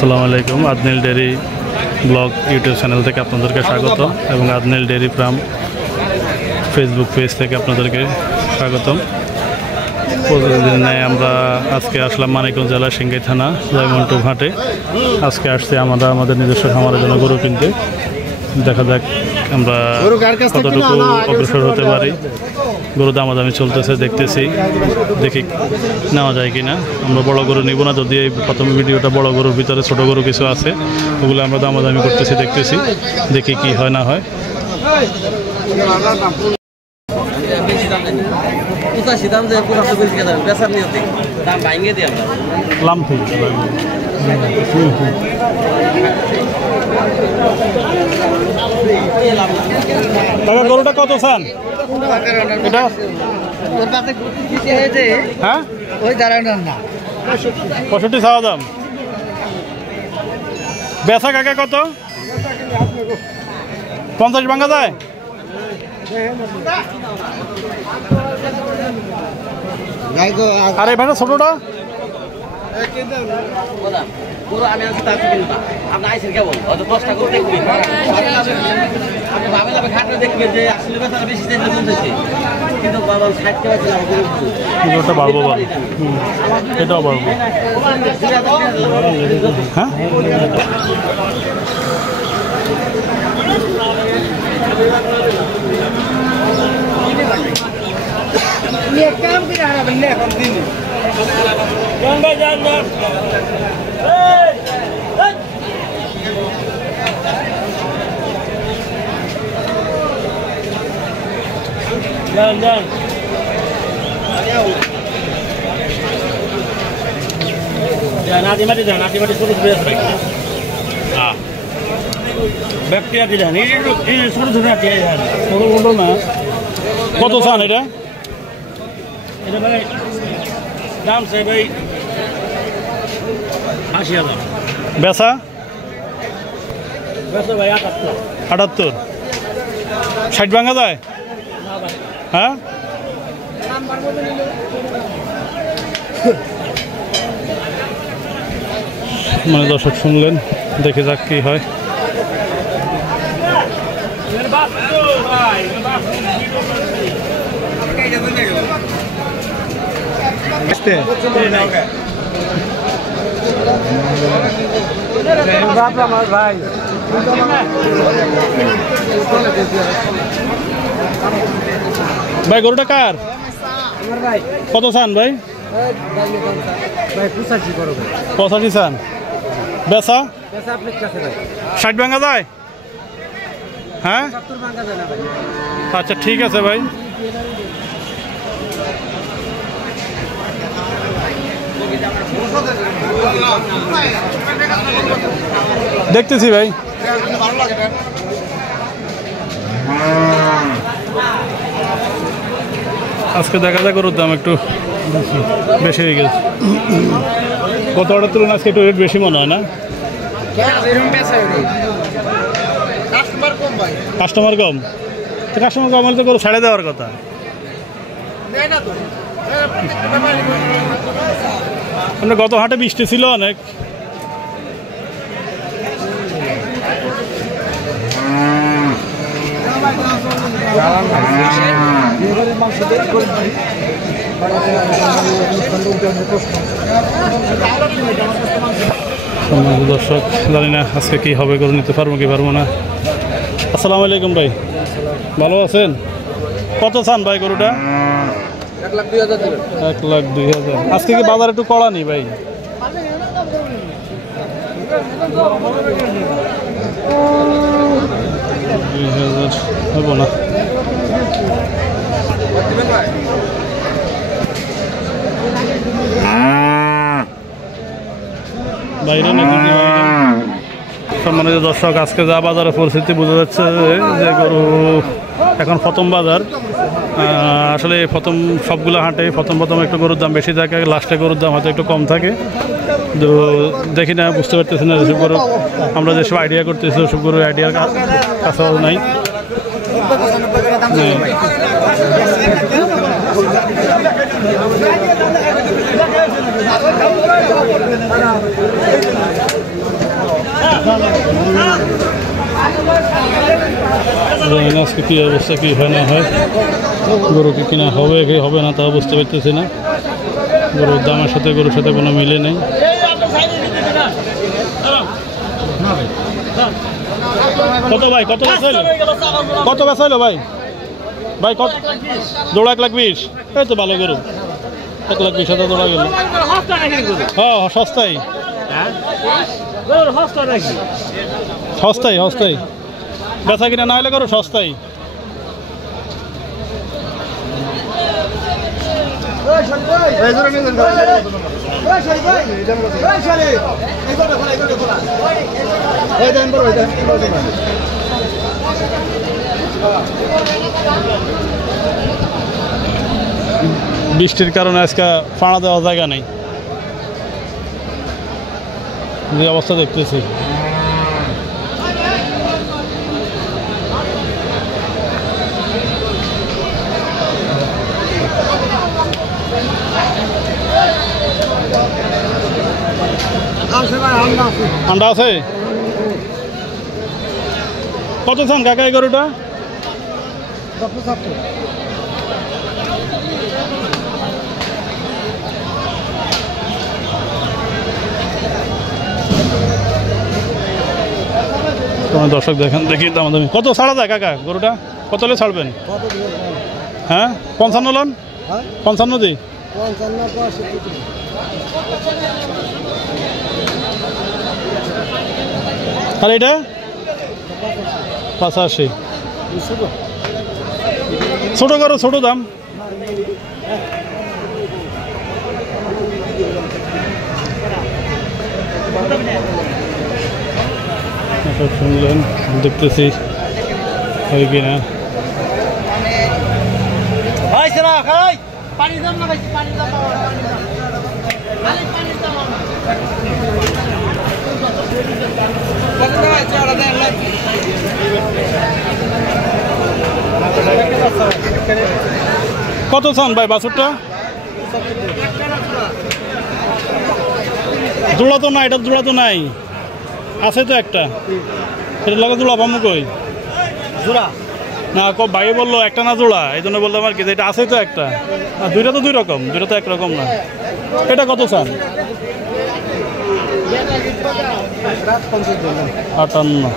আসসালামু আলাইকুম। আদনিল dairy blog YouTube channel থেকে আপনাদেরকে স্বাগত এবং আদনিল ডেয়ারি ফার্ম ফেসবুক পেজ থেকে আপনাদেরকে স্বাগতম। প্রতিদিন আমরা আজকে আসলাম মানিকগঞ্জ জেলার সিংগাই থানা জয়মন্টু ঘাটে। আজকে আসছি আমাদের নিজস্ব খামারের জন্য গরু কিনতে। দেখা যাক আমরা কতটুকু অগ্রসর হতে পারি। গরু দামাদামি চলতেছে, দেখতেছি, দেখি নেওয়া যায় কিনা। আমরা বড় গরু নিব না, যদি এই প্রথম ভিডিওটা বড় গরুর ভিতরে ছোট গরু কিছু আছে ওগুলো আমরা দামাদামি করতেছি, দেখতেছি, দেখি কি হয় না হয়। গরুটা কত চান? হ্যাঁ, 65 চাওয়া দাম। বেচা কাকা কত? 50 ভাঙা যায়? আর এই ভাড়া ছোটটা আমি আপনি আইসেন কেবল হয়তো 10টা করে দেখবেন, আপনি ভাবেন খাটে দেখবেন যে আসলে বেচারা বেশি চাইছে, কিন্তু 60 টাকা কিলোটা বাড়বো, এটাও বাড়বো। হ্যাঁ, काम भी रहा बल्ले हम दिन गंगा जान जान जान नाती माटी शुरू से हाँ बैक्टीरिया दिला नहीं शुरू से नाती है शुरू बोलो ना কত চান এটা? এটা ভাই দাম চাই ভাই 80,000। বেচা বেচা ভাই 78। 60 ভাঙা যায়? হ্যাঁ, মানে দর্শক শুনলেন, দেখে যাক কি হয়। ভাই গরুটা কার? কত চান ভাই? 85 চান। বেচা 60 ভাঙা যায়? হ্যাঁ, আচ্ছা ঠিক আছে ভাই। দেখতেছি ভাই। আজকে দেখা যাক গরুর দাম একটু বেশি হয়ে গেছে। গত অর্ডার তুলনায় আজকে একটু রেট বেশি মনে হয় না? কাস্টমার কম হলে তো গরু ছাড়ে দেওয়ার কথা। আমরা গত হাটে বৃষ্টি ছিল অনেক। দর্শক জানি না আজকে কি হবে, গরু নিতে পারবো কি পারবো না। আসসালামু আলাইকুম ভাই, ভালো আছেন? কত চান ভাই গরুটা? 1,02,000। আজকে কি বাজার একটু কড়া নি ভাই? 2,000 হবো না। বাইরে নাকি সম্মানিত দর্শক, আজকে যা বাজারের পরিস্থিতি বোঝা যাচ্ছে যে গরু এখন প্রথম বাজার। আসলে প্রথম সবগুলো হাটে প্রথম একটু গরুর দাম বেশি থাকে, লাস্টে গরুর দাম হয়তো একটু কম থাকে। তো দেখি না, বুঝতে পারতেছি না যেসব গরু আমরা যেসব আইডিয়া করতেছি ওসব গরুর আইডিয়ার কাছেও নাই। আজকে কী অবস্থা, কী হয় না হয়, গরু কি কিনা হবে কি হবে না তা বুঝতে পারতেছি না। গরুর দামের সাথে গরুর সাথে কোনো মিলে নেই। কত ভাই, কত বেচা হইলো, কত বেচা হইলো ভাই? ভাই কত? জোড়া 1,20,000। এই তো ভালো গরু, 1,20,000 জোড়া গেল। হ্যাঁ সস্তাই, সস্তাই সস্তাই বেচা কিনা না হলে গরু সস্তাই। বৃষ্টির কারণে আজকে ফাঁড়া দেওয়ার জায়গা নেই, যে অবস্থা দেখতেছি। আন্ডা আছে কত চান কাকা এই গরুটা? দর্শক দেখেন, দেখি দামাদামি কত ছাড়া যায় কাকা গরুটা? কত হলে ছাড়বেন? হ্যাঁ 55 লন, 55 দিই। আর এটা 85। ছোট করো, ছোট দাম। শুনলেন, দেখতেছি হয় কিনা। কত চান ভাই বাছুরটা? জোড়া তো নাই, এটা জোড়া তো নাই, আছে তো একটা, এটা লগে জোড়া পাবো কই? জোড়া না ভাই বললো একটা না জোড়া, এই জন্য বললাম আর কি যে এটা আছে তো একটা। দুইটা তো দুই রকম, দুইটা তো একরকম না। এটা কত চান? 58।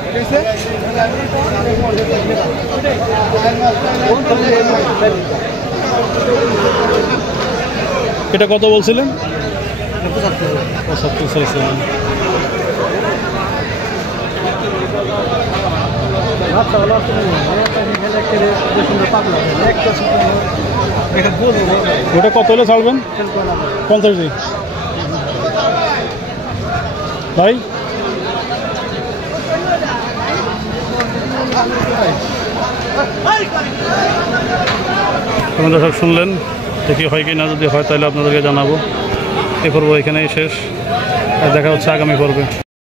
এটা কত বলছিলেন? 75 চাইছিলেন। ওটা কত হলে ছাড়বেন? 50 দিই ভাই। আপনারা সব শুনলেন, দেখি হয় কি না, যদি হয় তাহলে আপনাদেরকে জানাবো। এ পর্ব এখানেই শেষ, দেখা হচ্ছে আগামী পর্বে।